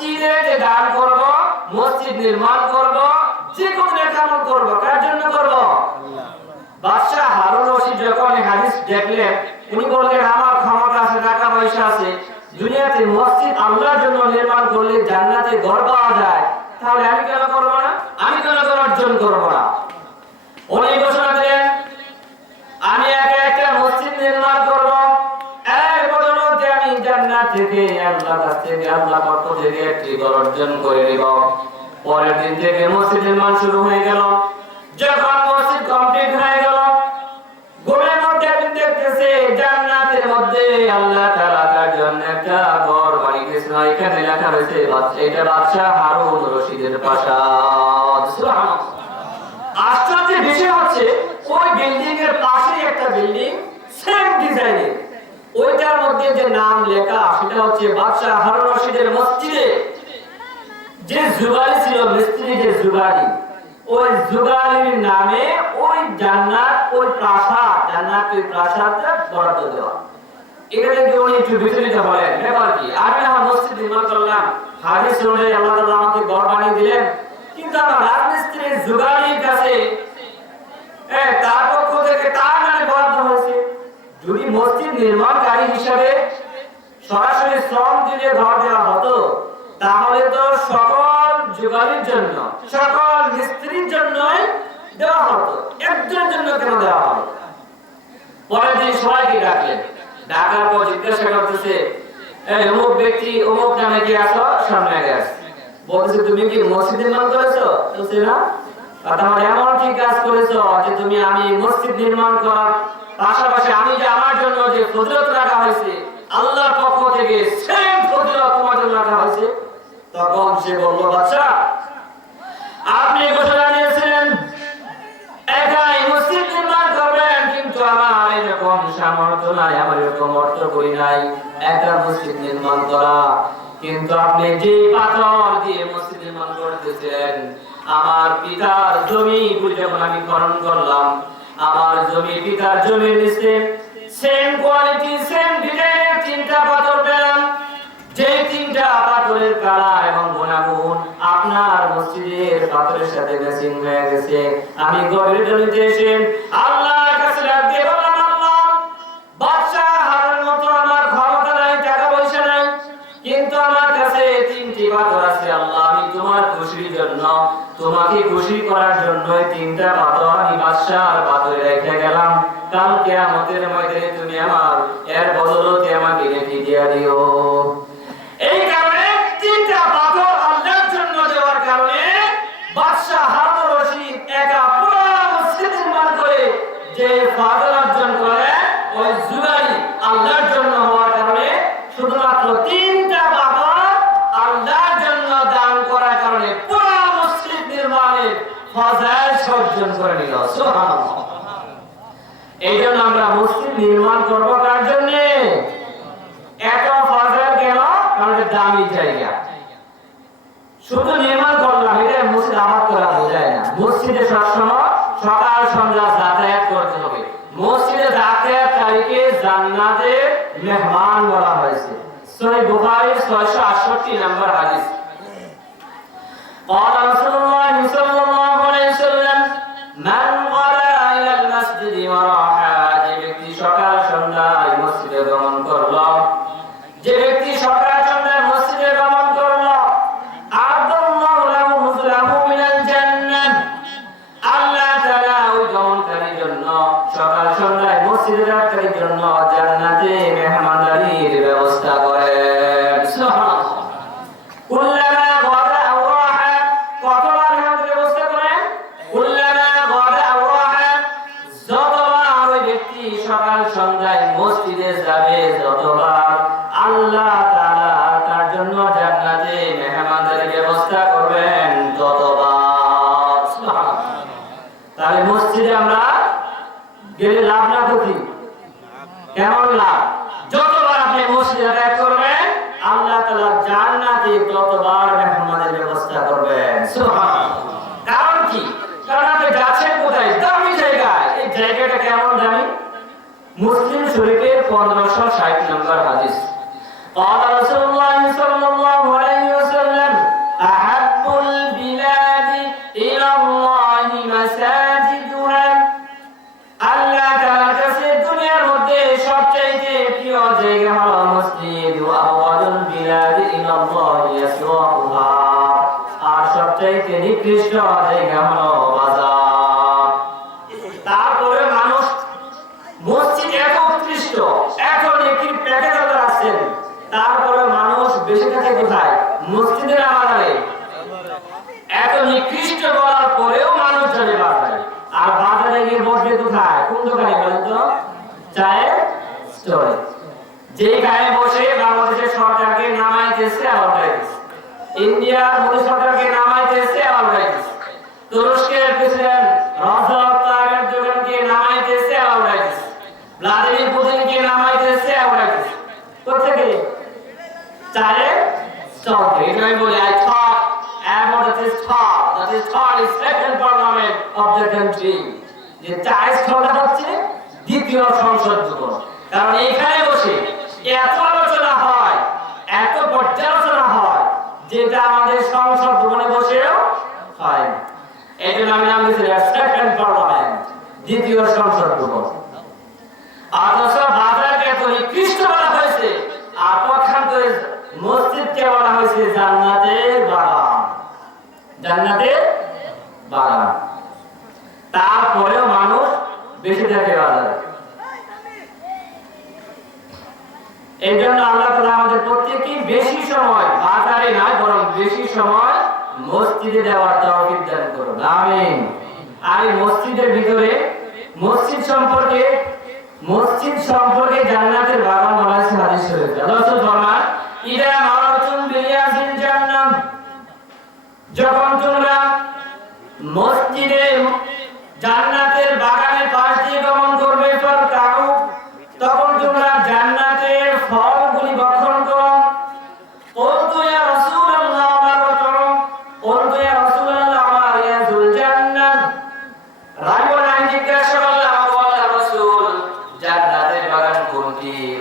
মসজিদে যে দান করব, মসজিদ নির্মাণ করব, যে কোনো নেকামল করব, কার জন্য করব? বাদশাহ হারুন রশিদ যখন হাদিস দেখলেন, উনি বললেন, আমার ক্ষমতা আছে, টাকা পয়সা আছে। দুনিয়াতে মসজিদ আল্লাহর জন্য নির্মাণ করলে জান্নাতে ঘর পাওয়া যায়। তাহলে আমি কেন করব না? আমি কেন অর্জন করব না? উনি আমি থেকে আল্লাহ কাছ থেকে আল্লাহ পক্ষ থেকে একটি অর্জন করে নিব পরের দিন থেকে মসজিদ নির্মাণ শুরু হয়ে গেল। যখন মসজিদ কমপ্লিট হয়ে গেল, ঘুমের মধ্যে একদিন দেখতেছে, জান্নাতের মধ্যে আল্লাহ তাআলা তার জন্য একটা ঘর বানিয়েছেন এখানে লেখা রয়েছে এটা বাদশাহ হারুন রশিদের প্রাসাদ আশ্চর্যের বিষয় হচ্ছে, ওই বিল্ডিং এর পাশে একটা বিল্ডিং সেম ডিজাইনের ওইটার মধ্যে যে নাম লেখা সেটা হচ্ছে বাদশাহ হারুন রশিদের মসজিদে। যে জুগালি ছিল মিস্ত্রি যে জুগালি ওই জুগালির নামে ওই জান্নাত ওই প্রাসাদ জান্নাত ওই প্রাসাদটা বরাদ্দ দেওয়া। উনি একটু বিচলিত হলেন। ব্যাপার কি আমি হয় মসজিদ নির্মাণ করলাম। আল্লাহ আমাকে বানিয়ে দিলেন। কিন্তু আমার রাজমিস্ত্রি জুগালির কাছে এ, তার পক্ষ থেকে তার নামে বরাদ্দ হয়েছে যদি মসজিদ নির্মাণকারী হিসাবে সরাসরি শ্রম দিলে ঘর দেওয়া হতো, তাহলে তো সকল যুগালির জন্য, সকল মিস্ত্রির জন্যই দেওয়া হতো। একজনের জন্য কেন দেওয়া হলো? পরের দিন সবাইকে ডাকলেন। ডাকার পর জিজ্ঞাসা করতেছে অমুক ব্যক্তি অমুক নামে কি আসো সামনে আগে আস বলতেছে, তুমি কি মসজিদ নির্মাণ করেছ? বলছে, না। আর তাহলে এমন কি কাজ করেছ যে তুমি আমি মসজিদ নির্মাণ করার পাশাপাশি আমি যে আমার জন্য যে ফজিলত রাখা হয়েছে, আল্লাহর পক্ষ থেকে সেম ফজিলত তোমার জন্য রাখা হয়েছে। তখন সে বলল বাচ্চা। আপনি ঘোষণা দিয়েছিলেন, একাই মসজিদ নির্মাণ করবেন, কিন্তু আমার এরকম সামর্থ্য নাই, আমার এরকম অর্থ করি নাই। একা মসজিদ নির্মাণ করা। কিন্তু আপনি যে পাথর দিয়ে মসজিদ নির্মাণ করতেছেন, আমার পিতার জমি যখন আমি খনন করলাম আমার জমি পিতার জমির নিচে সেম কোয়ালিটি সেম ডিজাইনের তিনটা পাথর পেলাম। যে তিনটা পাথরের কালা এবং গুণাগুণ আপনার মসজিদের পাথরের সাথে ম্যাচিং হয়ে গেছে। আমি গভীর জমিতে এসে বাদশাহ হারুন রশিদ একা পুরো মসজিদ নির্মাণ করে যে ফাদল অর্জন করে, ওই জুগারি আল্লাহর জন্য হওয়ার কারণে শুধুমাত্র তিনটা পাথর আল্লাহর জন্য দান করার কারণে পুরো মসজিদ নির্মাণের ফজাইল অর্জন করে নিল। সুবহানাল্লাহ। এই জন্য আমরা মসজিদ নির্মাণ করব কার জন্যে? এত ফজল কেন? কারণ দামি জায়গা। শুধু নির্মাণ করলাম এটা মসজিদ আমার করা বোঝায় না মসজিদে সবসময় সকাল সন্ধ্যা যাতায়াত করতে হবে মসজিদে যাতায়াত তারিখে জান্নাতের মেহমান বলা হয়েছে সহি বুখারীর 668 নম্বর হাদিস قال رسول সকাল সন্ধ্যায় মসজিদে যাবে যতবার আল্লাহ তাআলা তার জন্য জান্নাতে মেহমানদারির ব্যবস্থা করবেন সুবহানাল্লাহ। তাহলে মসজিদে আমরা গেলে লাভ না ক্ষতি কেমন লাভ? যতবার আপনি মসজিদে আদায় করবেন, আল্লাহ তাআলা জান্নাতে ততবার মেহমানের ব্যবস্থা করবেন। কারণ কি? মুসলিম শরীফের পনেরোশো ষাট নম্বর হাদিস قال رسول الله صلى الله عليه وسلم أحب البلاد إلى الله مساجدها আর সবচেয়ে নিকৃষ্ট চলে। যে গায়ে বসে বাংলাদেশের সরকারকে নামায় দিয়েছে, আবার ইন্ডিয়ার মোদী সরকারকে নামায় দিয়েছে, আবার তুরস্কের প্রেসিডেন্ট রজব তাইব এরদোগানকে নামায় দিয়েছে, আবার ভ্লাদিমির পুতিনকে নামায় দিয়েছে, আবার উঠাই দিয়েছে। প্রত্যেকে চারে? stop it. I will I talk about this thought. That is thought is second parliament of the যে চাইস হচ্ছে দ্বিতীয় সংসদ ভবন। কারণ এইখানে বসে এত আলোচনা হয়, এত পর্যালোচনা হয়, যেটা আমাদের সংসদ ভবনে বসেও হয় এই জন্য আমি নাম দিয়েছি রেস্টেট অ্যান্ড পার্লামেন্ট দ্বিতীয় সংসদ ভবন। অথচ বাজারকে এত নিকৃষ্ট বলা হয়েছে আর মসজিদকে বলা হয়েছে জান্নাতের বাগান। জান্নাতের বাগান। তারপরেও মানুষ বেশি থাকে বাজারে। এই জন্য আল্লাহ তালা আমাদের বেশি সময় বাজারে বরং বেশি সময় মসজিদে দেওয়ার তহবিল দান করুন। আমিন। আর এই মসজিদের ভিতরে মসজিদ সম্পর্কে মসজিদ সম্পর্কে জান্নাতের বাবা হাদিস শরীফ। জান্নাম। যখন তোমরা মসজিদে জান্নাত di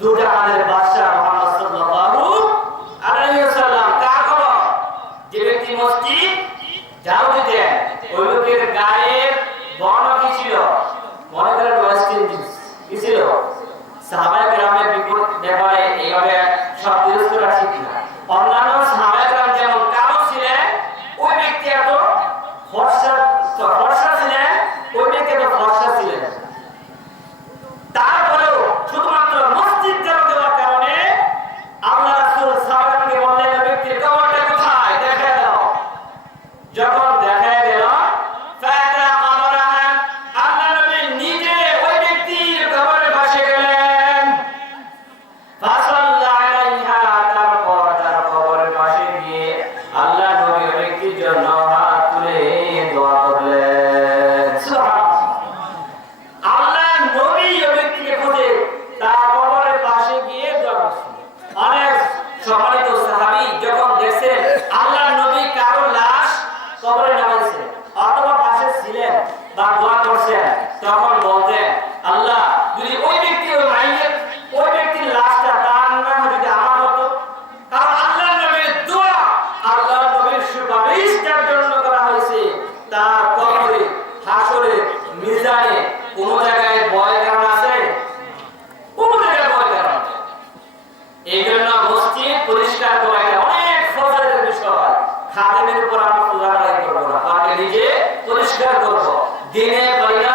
দুটা কানের পরিষ্কার করব। দিনে কয়লা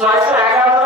甩出来，